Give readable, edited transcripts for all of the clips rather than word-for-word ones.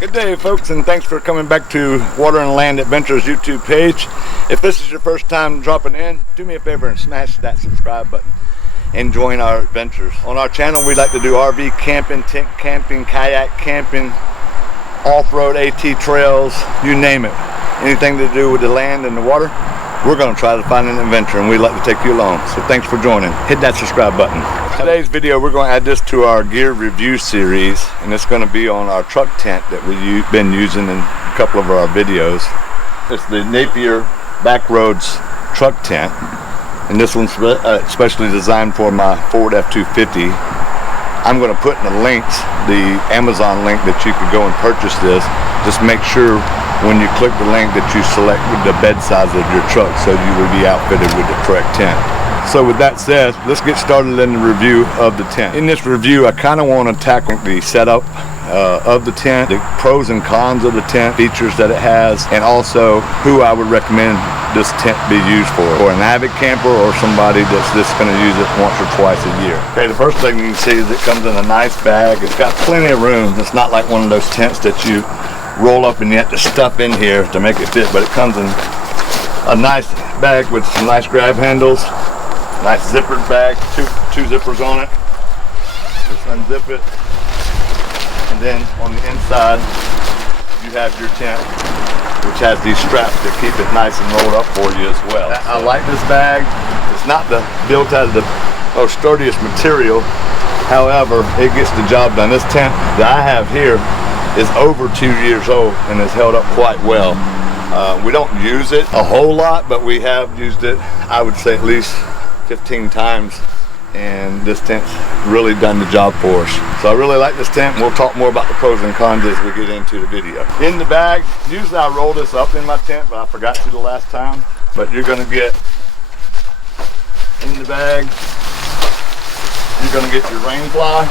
Good day, folks, and thanks for coming back to Water and Land Adventures YouTube page. If this is your first time dropping in, do me a favor and smash that subscribe button and join our adventures. On our channel, we like to do RV camping, tent camping, kayak camping, off-road AT trails, you name it. Anything to do with the land and the water, we're going to try to find an adventure, and we'd like to take you along. So thanks for joining. Hit that subscribe button. Today's video, we're going to add this to our gear review series, and it's going to be on our truck tent that we've been using in a couple of our videos. It's the Napier Backroadz truck tent, and this one's especially designed for my Ford F-250. I'm going to put in the links, the Amazon link that you could go and purchase this. Just make sure when you click the link that you select the bed size of your truck so you will be outfitted with the correct tent. So with that said, let's get started in the review of the tent. In this review, I kind of want to tackle the setup of the tent, the pros and cons of the tent, features that it has, and also who I would recommend this tent be used for an avid camper or somebody that's just going to use it once or twice a year. Okay, the first thing you can see is it comes in a nice bag. It's got plenty of room. It's not like one of those tents that you roll up and you have to stuff in here to make it fit, but it comes in a nice bag with some nice grab handles, nice zippered bag, two zippers on it. Just unzip it, and then on the inside you have your tent, which has these straps that keep it nice and rolled up for you as well. I like this bag. It's not built out of the most sturdiest material, however it gets the job done. This tent that I have here is over 2 years old and has held up quite well. We don't use it a whole lot, but we have used it, I would say, at least 15 times, and this tent's really done the job for us. So I really like this tent. We'll talk more about the pros and cons as we get into the video. In the bag, usually I roll this up in my tent, but I forgot to the last time. But you're gonna get in the bag, you're gonna get your Rainfly.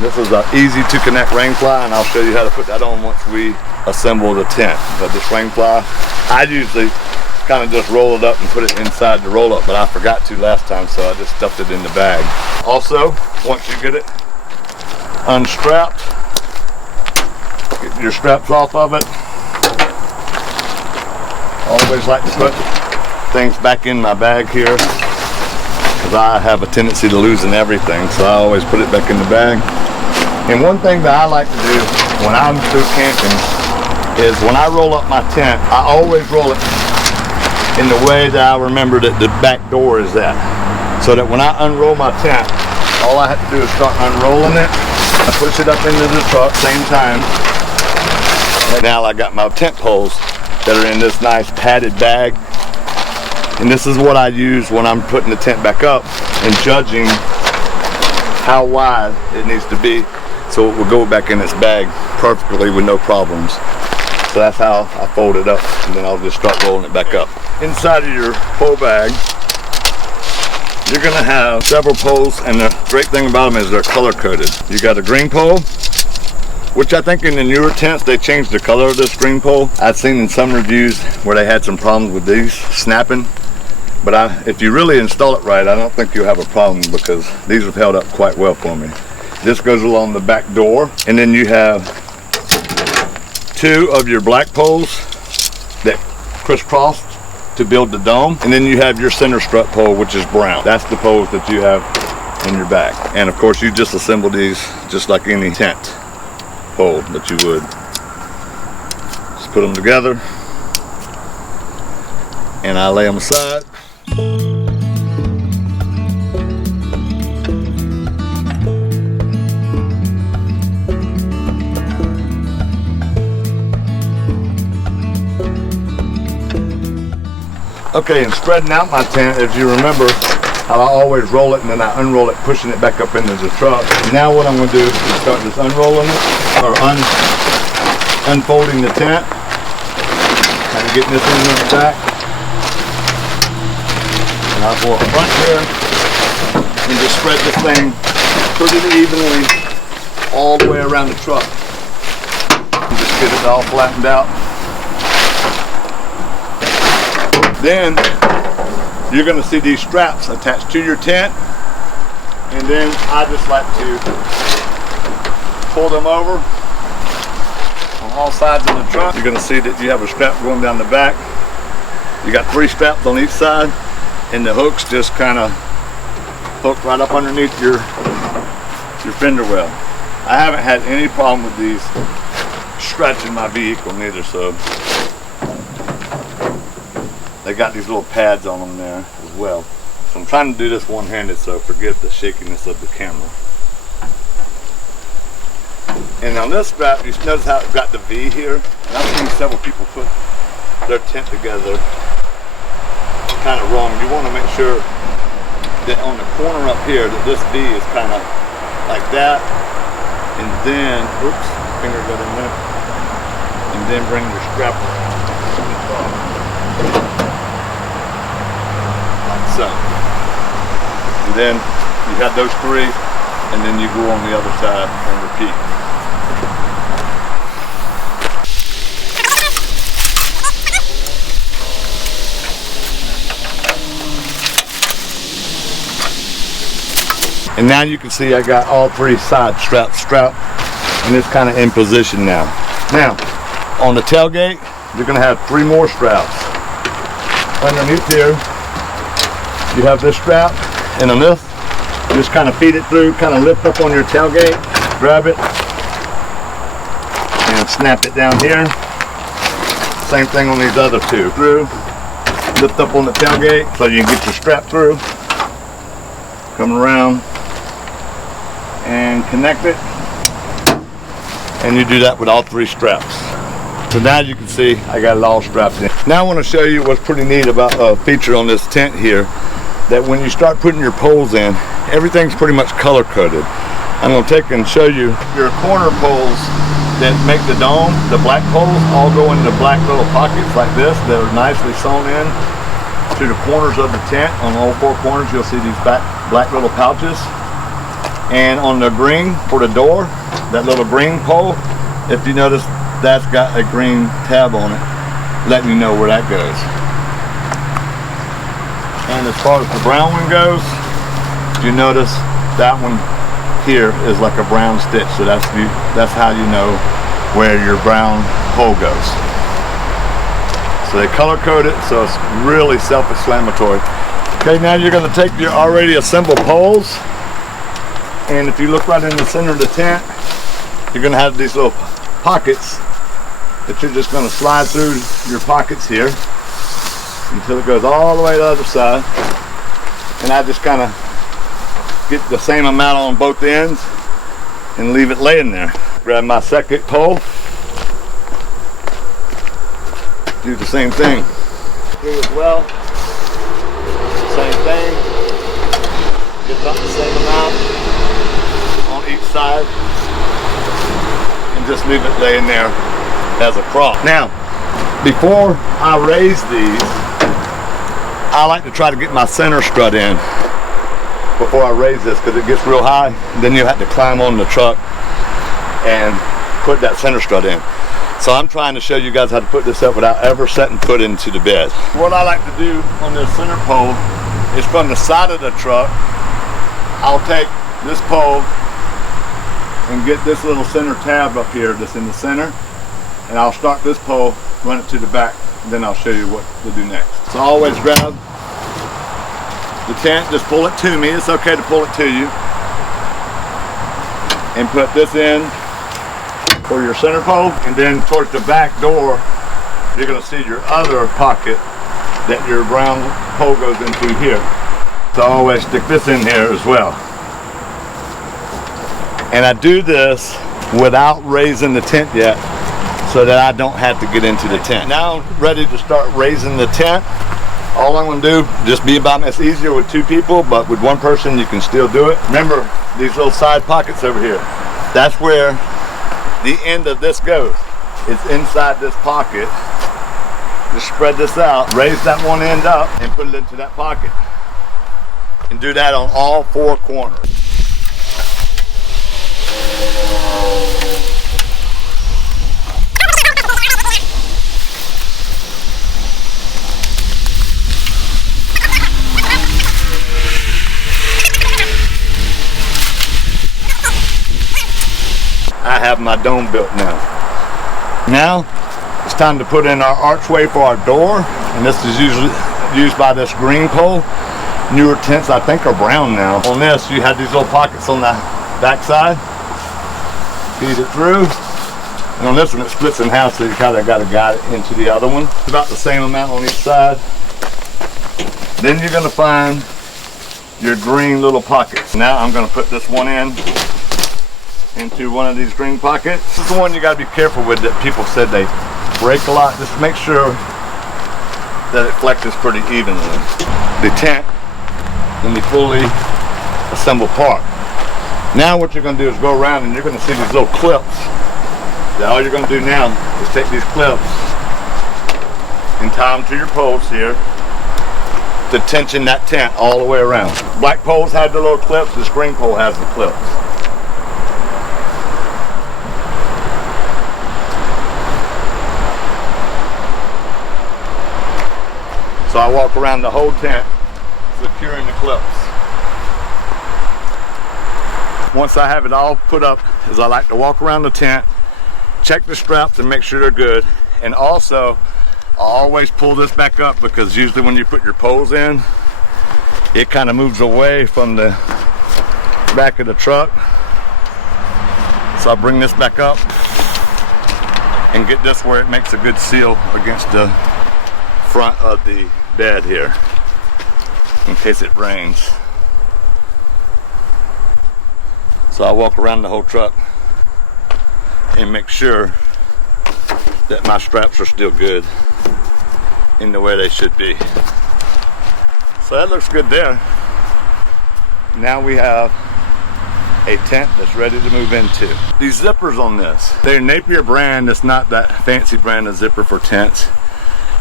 This is an easy to connect Rainfly, and I'll show you how to put that on once we assemble the tent. But this Rainfly, I usually kind of just roll it up and put it inside the roll up, but I forgot to last time, so I just stuffed it in the bag. Also, once you get it unstrapped, get your straps off of it. I always like to put things back in my bag here, because I have a tendency to losing everything, so I always put it back in the bag. And one thing that I like to do when I'm through camping is when I roll up my tent, I always roll it in the way that I remember that the back door is at. So that when I unroll my tent, all I have to do is start unrolling it. I push it up into the truck, same time. And now I got my tent poles that are in this nice padded bag. And this is what I use when I'm putting the tent back up and judging how wide it needs to be, so it will go back in this bag perfectly with no problems. So that's how I fold it up, and then I'll just start rolling it back up. Inside of your pole bag, you're gonna have several poles, and the great thing about them is they're color coded. You got a green pole, which I think in the newer tents they changed the color of this green pole. I've seen in some reviews where they had some problems with these snapping, but if you really install it right, I don't think you'll have a problem, because these have held up quite well for me. This goes along the back door, and then you have two of your black poles that crisscross to build the dome, and then you have your center strut pole, which is brown. That's the poles that you have in your bag. And of course you just assemble these just like any tent pole that you would. Just put them together, and I lay them aside. Okay, and spreading out my tent, if you remember how I always roll it and then I unroll it, pushing it back up into the truck. Now what I'm going to do is start just unrolling it, or unfolding the tent, kind of getting this in the back. And I'll go up front here and just spread this thing pretty evenly all the way around the truck. And just get it all flattened out. Then you're going to see these straps attached to your tent, and then I just like to pull them over on all sides of the truck. You're going to see that you have a strap going down the back. You got 3 straps on each side, and the hooks just kind of hook right up underneath your fender well. I haven't had any problem with these scratching my vehicle neither, so they got these little pads on them there as well. So I'm trying to do this one-handed, so forgive the shakiness of the camera. And on this strap, you notice how it's got the V here? And I've seen several people put their tent together kind of wrong. You want to make sure that on the corner up here that this V is kind of like that, and then, oops, finger got in there, and then bring your strap around like so. And then you got those 3, and then you go on the other side and repeat. And now you can see I got all 3 side straps strapped, and it's kind of in position now. Now, on the tailgate, you're going to have 3 more straps. Underneath here, you have this strap, and on this, you just kind of feed it through, kind of lift up on your tailgate, grab it, and snap it down here. Same thing on these other 2. Through, lift up on the tailgate so you can get your strap through. Come around and connect it, and you do that with all 3 straps. So now you can see I got it all strapped in. Now I want to show you what's pretty neat about a feature on this tent here, that when you start putting your poles in, everything's pretty much color coded. I'm going to take and show you your corner poles that make the dome. The black poles all go into black little pockets like this that are nicely sewn in to the corners of the tent. On all 4 corners you'll see these black little pouches. And on the green for the door, that little green pole, if you notice, that's got a green tab on it, letting you know where that goes. And as far as the brown one goes, you notice that one here is like a brown stitch, so that's how you know where your brown pole goes. So they color code it, so it's really self-explanatory. Okay, now you're going to take your already assembled poles, and if you look right in the center of the tent, you're going to have these little pockets that you're just going to slide through your pockets here until it goes all the way to the other side. And I just kind of get the same amount on both ends and leave it laying there. Grab my second pole, do the same thing here as well. Same thing, get about the same amount on each side, and just leave it laying there as a prop. Now, before I raise these, I like to try to get my center strut in before I raise this, because it gets real high. Then you have to climb on the truck and put that center strut in. So I'm trying to show you guys how to put this up without ever setting foot into the bed. What I like to do on this center pole is from the side of the truck, I'll take this pole and get this little center tab up here that's in the center, and I'll start this pole, run it to the back, and then I'll show you what to do next. So I always grab the tent, just pull it to me. It's okay to pull it to you, and put this in for your center pole, and then towards the back door you're going to see your other pocket that your brown pole goes into here. So I always stick this in here as well. And I do this without raising the tent yet, so that I don't have to get into the tent. Now I'm ready to start raising the tent. All I'm going to do, just be about, it's easier with 2 people, but with 1 person you can still do it. Remember these little side pockets over here, that's where the end of this goes. It's inside this pocket. Just spread this out, raise that one end up, and put it into that pocket. And do that on all 4 corners. my dome built now. Now it's time to put in our archway for our door, and this is usually used by this green pole. Newer tents I think are brown now. On this you have these little pockets on the back side. Feed it through. And on this one it splits in half, so you kind of got to guide it into the other one. It's about the same amount on each side. Then you're going to find your green little pockets. Now I'm going to put this one into one of these green pockets. This is the one you got to be careful with that people said they break a lot. Just make sure that it flexes pretty evenly. The tent in the fully assembled part. Now what you're going to do is go around and you're going to see these little clips. Now all you're going to do now is take these clips and tie them to your poles here to tension that tent all the way around. Black poles have the little clips, this green pole has the clips. So I walk around the whole tent securing the clips. Once I have it all put up, is I like to walk around the tent, check the straps and make sure they're good, and also I always pull this back up because usually when you put your poles in, it kind of moves away from the back of the truck. So I bring this back up and get this where it makes a good seal against the front of the bed here in case it rains. So I walk around the whole truck and make sure that my straps are still good in the way they should be. So that looks good there. Now we have a tent that's ready to move into. These zippers on this, they're Napier brand. It's not that fancy brand of zipper for tents,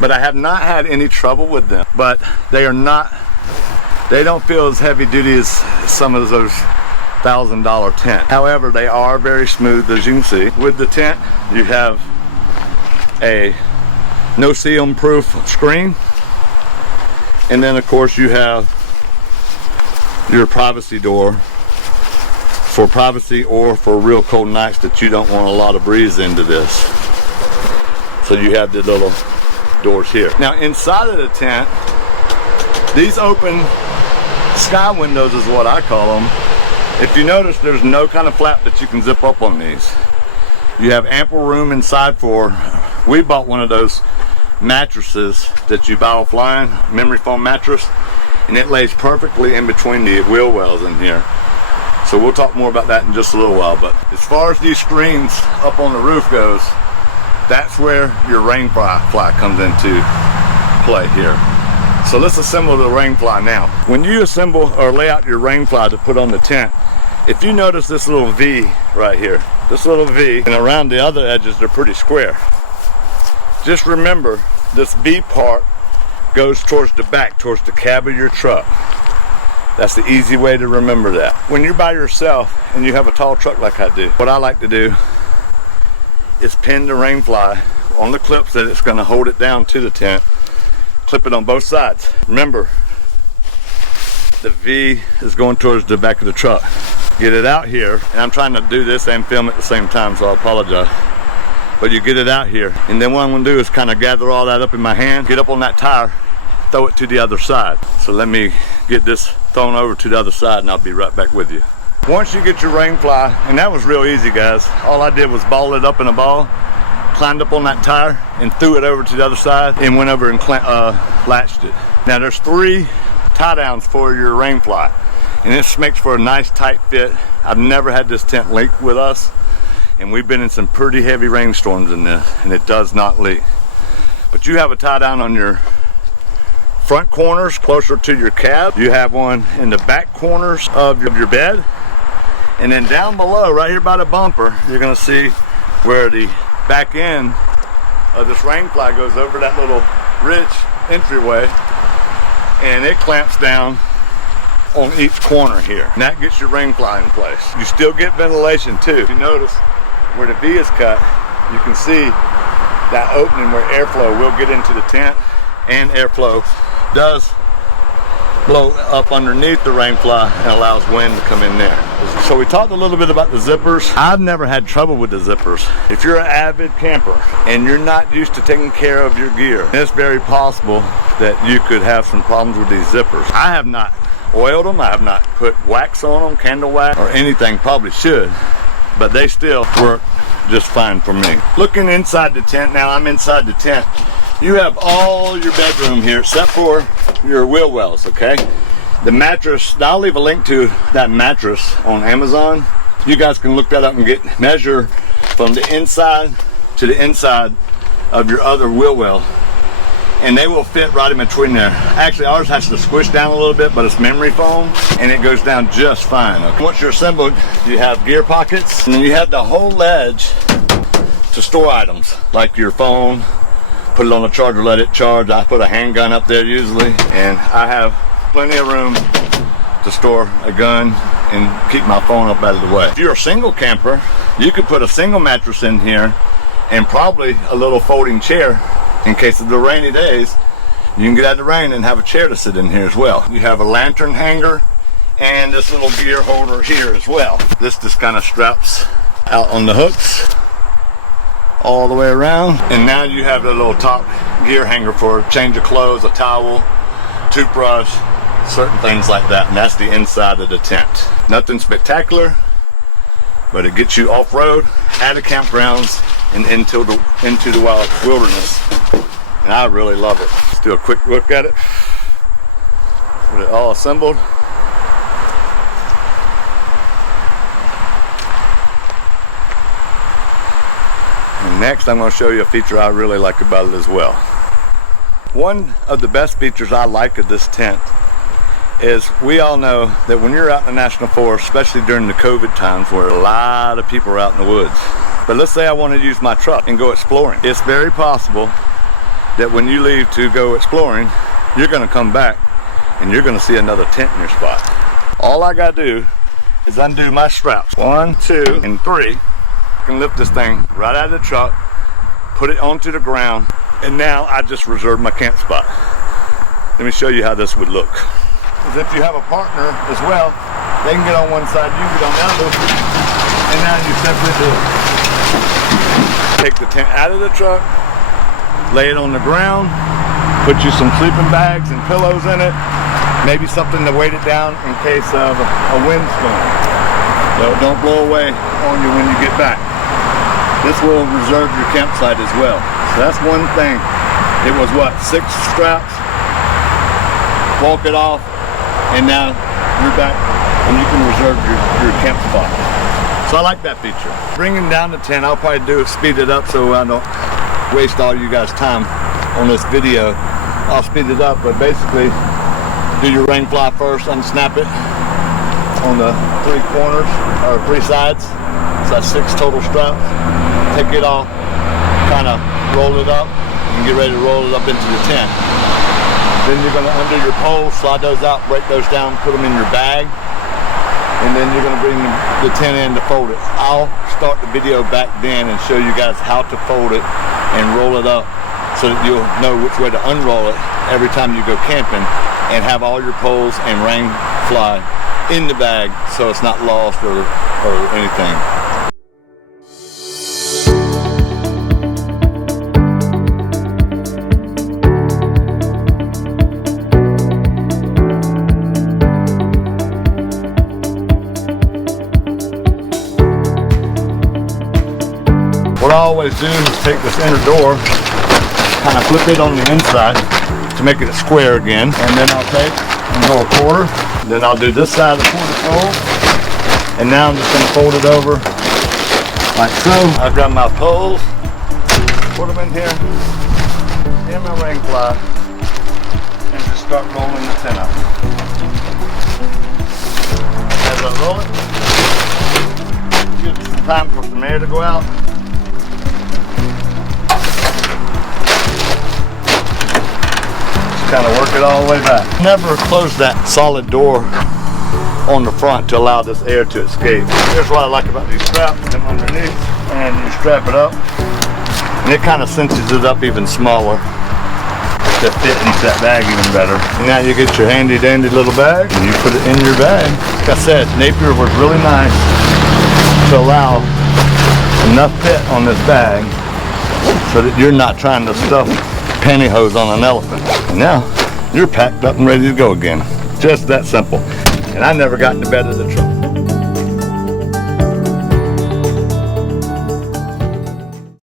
but I have not had any trouble with them. But they don't feel as heavy duty as some of those $1,000 tent. However, they are very smooth, as you can see. With the tent, you have a no-seam proof screen, and then of course you have your privacy door for privacy or for real cold nights that you don't want a lot of breeze into this. So you have the little doors here. Now inside of the tent, these open sky windows is what I call them. If you notice, there's no kind of flap that you can zip up on these. You have ample room inside for, we bought one of those mattresses that you buy offline, memory foam mattress, and it lays perfectly in between the wheel wells in here. So we'll talk more about that in just a little while. But as far as these screens up on the roof goes, that's where your Rainfly comes into play here. So let's assemble the Rainfly now. When you assemble or lay out your Rainfly to put on the tent, if you notice this little V right here, this little V, and around the other edges they're pretty square. Just remember, this V part goes towards the back, towards the cab of your truck. That's the easy way to remember that. When you're by yourself and you have a tall truck like I do, what I like to do is pin the Rainfly on the clips that it's going to hold it down to the tent. Clip it on both sides. Remember, the V is going towards the back of the truck. Get it out here, and I'm trying to do this and film at the same time, so I apologize. But you get it out here, and then what I'm going to do is kind of gather all that up in my hand, get up on that tire, throw it to the other side. So let me get this thrown over to the other side, and I'll be right back with you. Once you get your Rainfly, and that was real easy, guys. All I did was ball it up in a ball, climbed up on that tire, and threw it over to the other side, and went over and latched it. Now there's 3 tie downs for your Rainfly, and this makes for a nice tight fit. I've never had this tent leak with us, and we've been in some pretty heavy rainstorms in this, and it does not leak. But you have a tie down on your front corners closer to your cab. You have one in the back corners of your bed, and then down below right here by the bumper, you're going to see where the back end of this Rainfly goes over that little ridge entryway, and it clamps down on each corner here, and that gets your Rainfly in place. You still get ventilation too. If you notice where the V is cut, you can see that opening where airflow will get into the tent, and airflow does blow up underneath the Rainfly and allows wind to come in there. So we talked a little bit about the zippers. I've never had trouble with the zippers. If you're an avid camper and you're not used to taking care of your gear, it's very possible that you could have some problems with these zippers. I have not oiled them. I have not put wax on them, candle wax or anything. Probably should, but they still work just fine for me. Looking inside the tent now, I'm inside the tent. You have all your bedroom here except for your wheel wells, okay? The mattress, I'll leave a link to that mattress on Amazon. You guys can look that up and measure from the inside to the inside of your other wheel well. And they will fit right in between there. Actually, ours has to squish down a little bit, but it's memory foam and it goes down just fine. Okay? Once you're assembled, you have gear pockets and then you have the whole ledge to store items like your phone. Put it on a charger, let it charge. I put a handgun up there usually, and I have plenty of room to store a gun and keep my phone up out of the way. If you're a single camper, you could put a single mattress in here and probably a little folding chair in case of the rainy days. You can get out of the rain and have a chair to sit in here as well. You have a lantern hanger and this little gear holder here as well. This just kind of straps out on the hooks all the way around, and now you have the little top gear hanger for a change of clothes, a towel, toothbrush, certain things like that. And that's the inside of the tent. Nothing spectacular, but it gets you off-road, out of campgrounds, and into the wild wilderness. And I really love it. Let's do a quick look at it. With it all assembled. And next I'm going to show you a feature I really like about it as well. One of the best features I like of this tent is we all know that when you're out in the national forest, especially during the COVID times where a lot of people are out in the woods, but let's say I want to use my truck and go exploring. It's very possible that when you leave to go exploring, you're going to come back and you're going to see another tent in your spot. All I got to do is undo my straps. 1, 2, and 3. I can lift this thing right out of the truck, put it onto the ground, and now I just reserved my camp spot. Let me show you how this would look. Because if you have a partner as well, they can get on one side, you get on the other, and now you separate do it. Take the tent out of the truck, lay it on the ground, put you some sleeping bags and pillows in it, maybe something to weight it down in case of a windstorm. So don't blow away on you when you get back. This will reserve your campsite as well. So that's one thing. It was what, 6 straps? Walk it off, and now you're back and you can reserve your camp spot. So I like that feature. Bringing down the tent, I'll probably speed it up so I don't waste all you guys' time on this video. I'll speed it up, but basically do your Rainfly first, unsnap it on the 3 corners or 3 sides. So that's 6 total straps. Take it off, kind of roll it up, and get ready to roll it up into the tent. Then you're going to undo your poles, slide those out, break those down, put them in your bag, and then you're going to bring the tent in to fold it. I'll start the video back then and show you guys how to fold it and roll it up so that you'll know which way to unroll it every time you go camping, and have all your poles and Rainfly in the bag so it's not lost or anything. What I always do is take this inner door, kind of flip it on the inside to make it square again, and then I'll take and go a quarter. Then I'll do this side of the quarter fold, and now I'm just going to fold it over like so. I've got my poles, put them in here, and my Rainfly, and just start rolling the tent up. As I roll it, give it some time for some air to go out. Kind of work it all the way back. Never close that solid door on the front to allow this air to escape. Here's what I like about these straps, them underneath, and you strap it up, and it kind of cinches it up even smaller. the fitness that bag even better. Now you get your handy dandy little bag and you put it in your bag. Like I said, Napier was really nice to allow enough fit on this bag so that you're not trying to stuff pantyhose on an elephant. And now you're packed up and ready to go again. Just that simple. And I never got into bed of the truck.